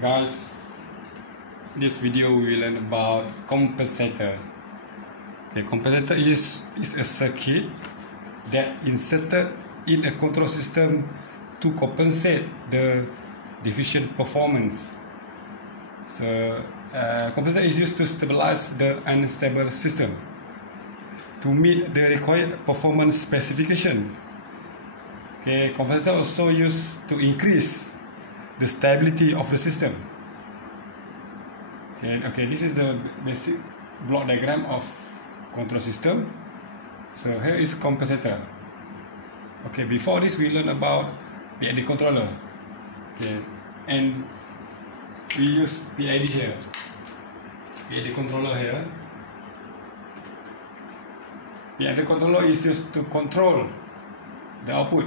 Guys, in this video we will learn about compensator. Okay, compensator is a circuit that inserted in a control system to compensate the deficient performance. So compensator is used to stabilize the unstable system to meet the required performance specification. Okay, compensator also used to increase the stability of the system. Okay, this is the basic block diagram of control system. So here is compensator. Okay, before this we learn about PID controller. Okay, and we use PID here. PID controller here. PID controller is used to control the output.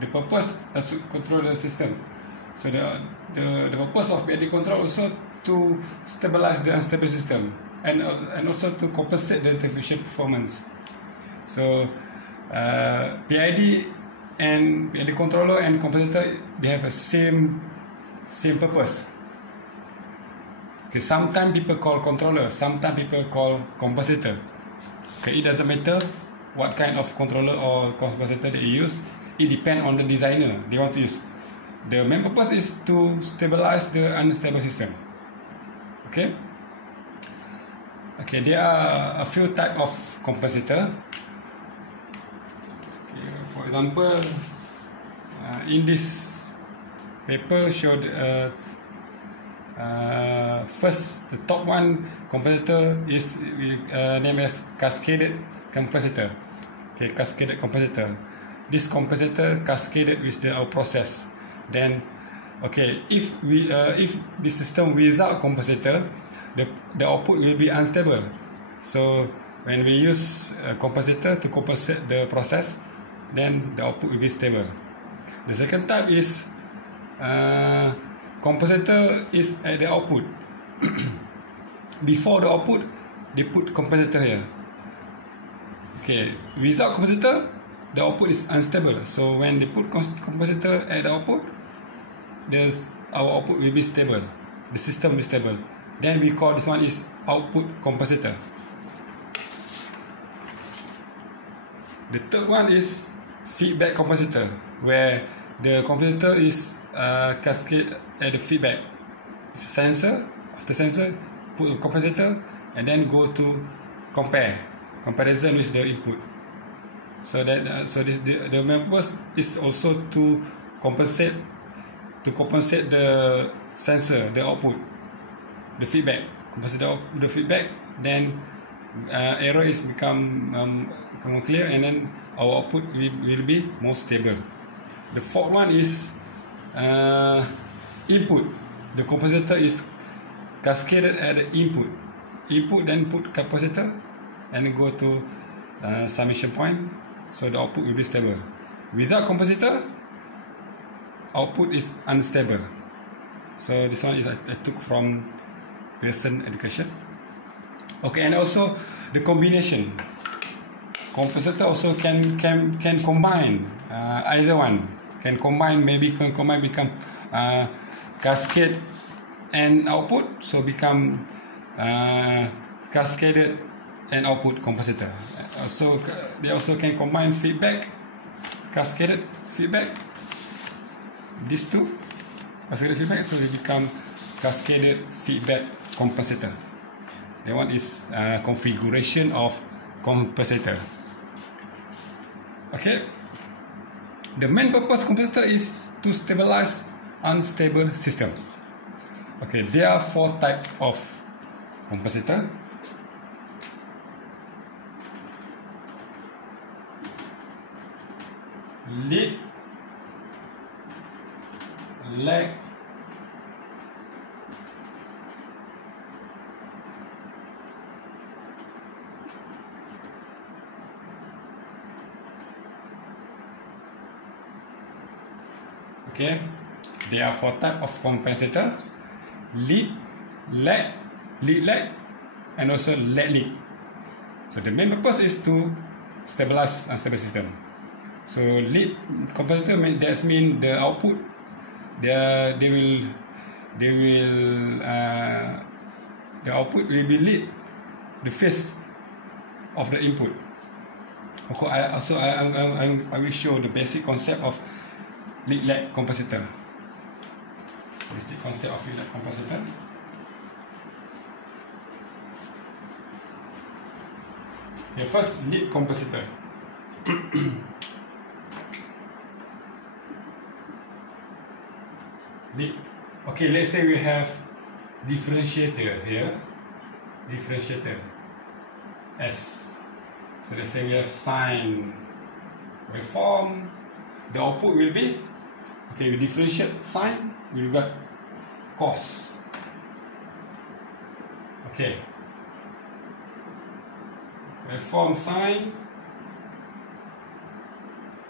The purpose is to control the system. So the purpose of PID control also to stabilize the unstable system and also to compensate the deficient performance. So PID and PID controller and compensator, they have a same purpose. Okay, sometimes people call controller, sometimes people call compensator. Okay, it doesn't matter what kind of controller or compensator that you use. It depends on the designer they want to use. The main purpose is to stabilize the unstable system. Okay, there are a few types of compensator. Okay, for example, in this paper showed first, the top one compensator is named as cascaded compensator. Okay, cascaded compensator. This compensator cascaded with our process. Then, okay, if the system without compensator, the output will be unstable. So when we use a compensator to compensate the process, then the output will be stable. The second type is compensator is at the output. Before the output, they put compensator here. Okay, without compensator, the output is unstable. So when they put compensator at the output, our output will be stable. The system will be stable. Then we call this one is output compensator. The third one is feedback compensator, where the compensator is cascade at the feedback sensor. After sensor, put a compensator and then go to comparison with the input. So that the main purpose is also to compensate the sensor, the output, the feedback. Compensate the feedback, then error is become clear, and then our output will be more stable. The fourth one is input. The compensator is cascaded at the input. Input, then put capacitor and go to summation point, so the output will be stable. Without compensator, output is unstable. So this one is I took from Pearson Education. Okay, and also the combination. Compensator also can combine either one. Can combine become cascade and output, so become cascaded and output compensator. They also can combine feedback, cascaded feedback. These two cascaded feedback, so they become cascaded feedback compensator. The one is configuration of compensator. Okay, the main purpose compensator is to stabilize unstable system. Okay, there are 4 types of compensator. Lead, lag, okay, there are 4 types of compensator: lead, lag, and also lag. So the main purpose is to stabilize unstable system. So lead compensator, that means the output they will they will the output will be lead the phase of the input. Okay, I will show the basic concept of lead-lag capacitor. Basic concept of lead-lag capacitor. Okay, first lead capacitor. Lead. Okay, let's say we have differentiator here. Differentiator S. So let's say we have sine waveform. The output will be, okay, we differentiate sine, we got cos. Okay. Waveform sine,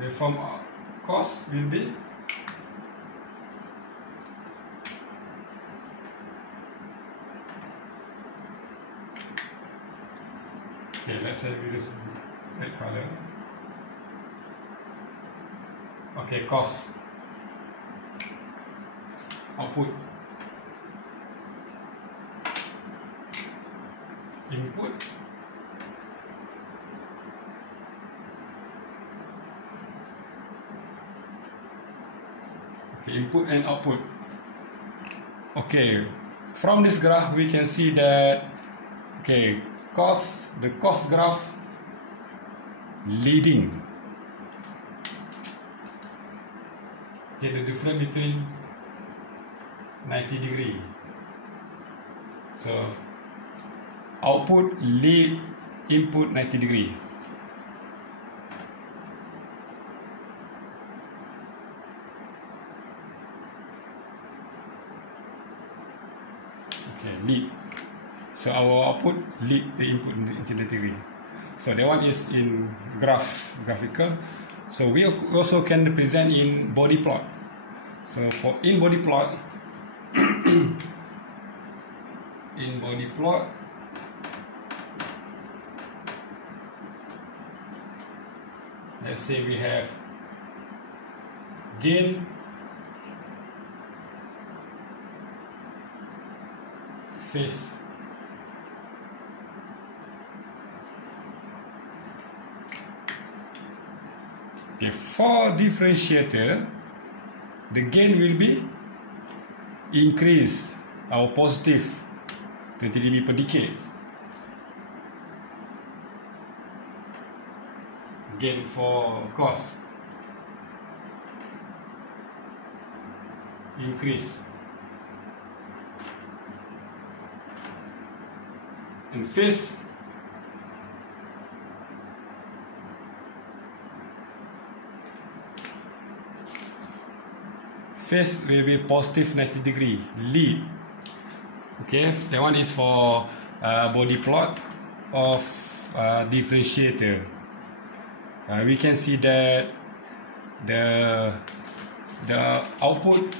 waveform cos will be okay, let's say we use red color. Okay, cos output input okay, input and output. Okay, from this graph we can see that okay, the cos graph leading. Okay, the difference between 90 degree. So output lead input 90 degree. Okay, lead. So our output lead the input in 90 degree. So that one is in graphical. So we also can represent in body plot. So for in body plot, in body plot, let's say we have gain, phase, okay, for differentiator, the gain will be increase our positive 20 dB per decade. Gain for cos increase, and phase will be positive 90 degree lead. Okay, that one is for body plot of differentiator. We can see that the output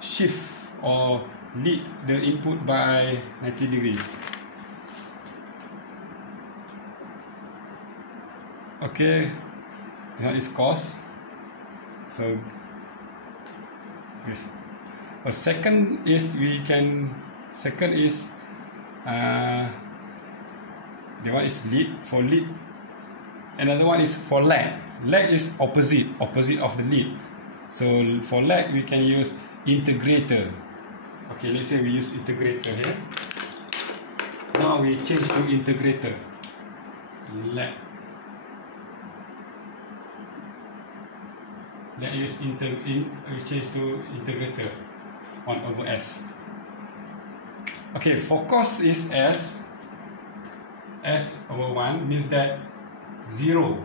shift or lead the input by 90 degree. Okay, that is cos. So this. A second is the one is lead for lead. Another one is for lag. Lag is opposite of the lead. So for lag we can use integrator. Okay, let's say we use integrator here. Now we change to integrator. Lag. Let's use we change to integrator 1 over S. Okay, for cos is S over 1 means that 0.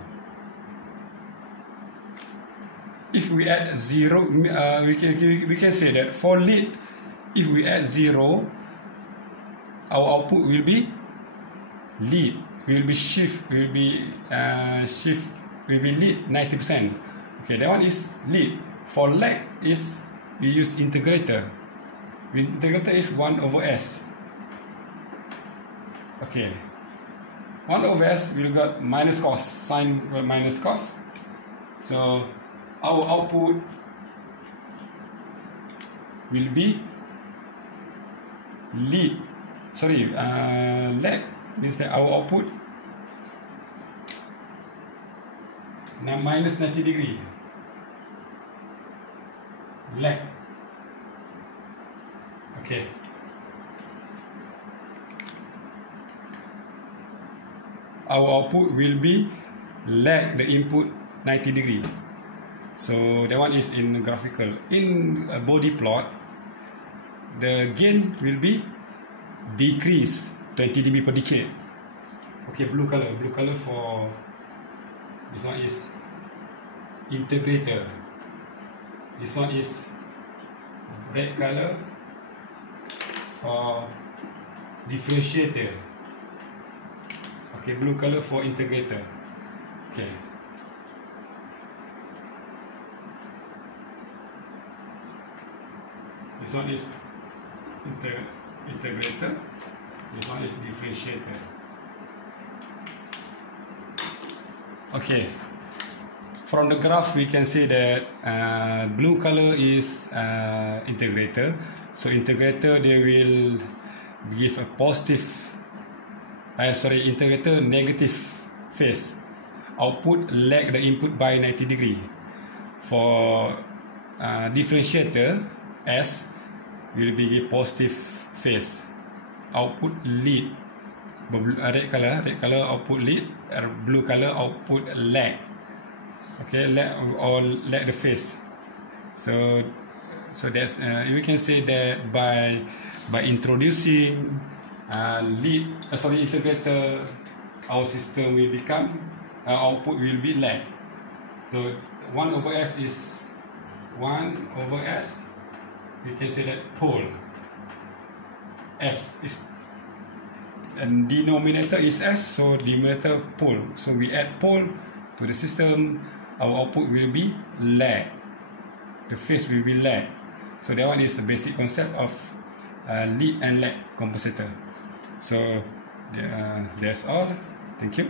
If we add 0, we can say that for lead, if we add 0, our output will be lead, will be shift, will be lead 90%. Okay, that one is lead. For lag is we use integrator. Integrator is 1 over S. Okay, 1 over S will got minus cos, sine minus cos. So our output will be lag means that our output now minus 90 degree lag. Okay, our output will be lag the input 90 degree. So that one is in graphical. In a body plot, the gain will be decrease 20 dB per decade. Okay, blue color for this one is integrator. This one is red color for differentiator. Okay, blue color for integrator. Okay. This one is integrator. This one is differentiator. Okay. From the graph, we can see that blue color is integrator. So integrator, they will give a positive. Integrator negative phase. Output lag the input by 90 degree. For differentiator S will be positive phase. Output lead. Red color output lead. Blue color output lag. Okay, lag or lag the phase. So that's we can say that by introducing integrator, our system will become output will be lag. So 1 over S is 1 over S. We can say that pole S is, and denominator is S, so denominator pole. So we add pole to the system, our output will be lag. The phase will be lag. So that one is the basic concept of lead and lag compensator. So that's all. Thank you.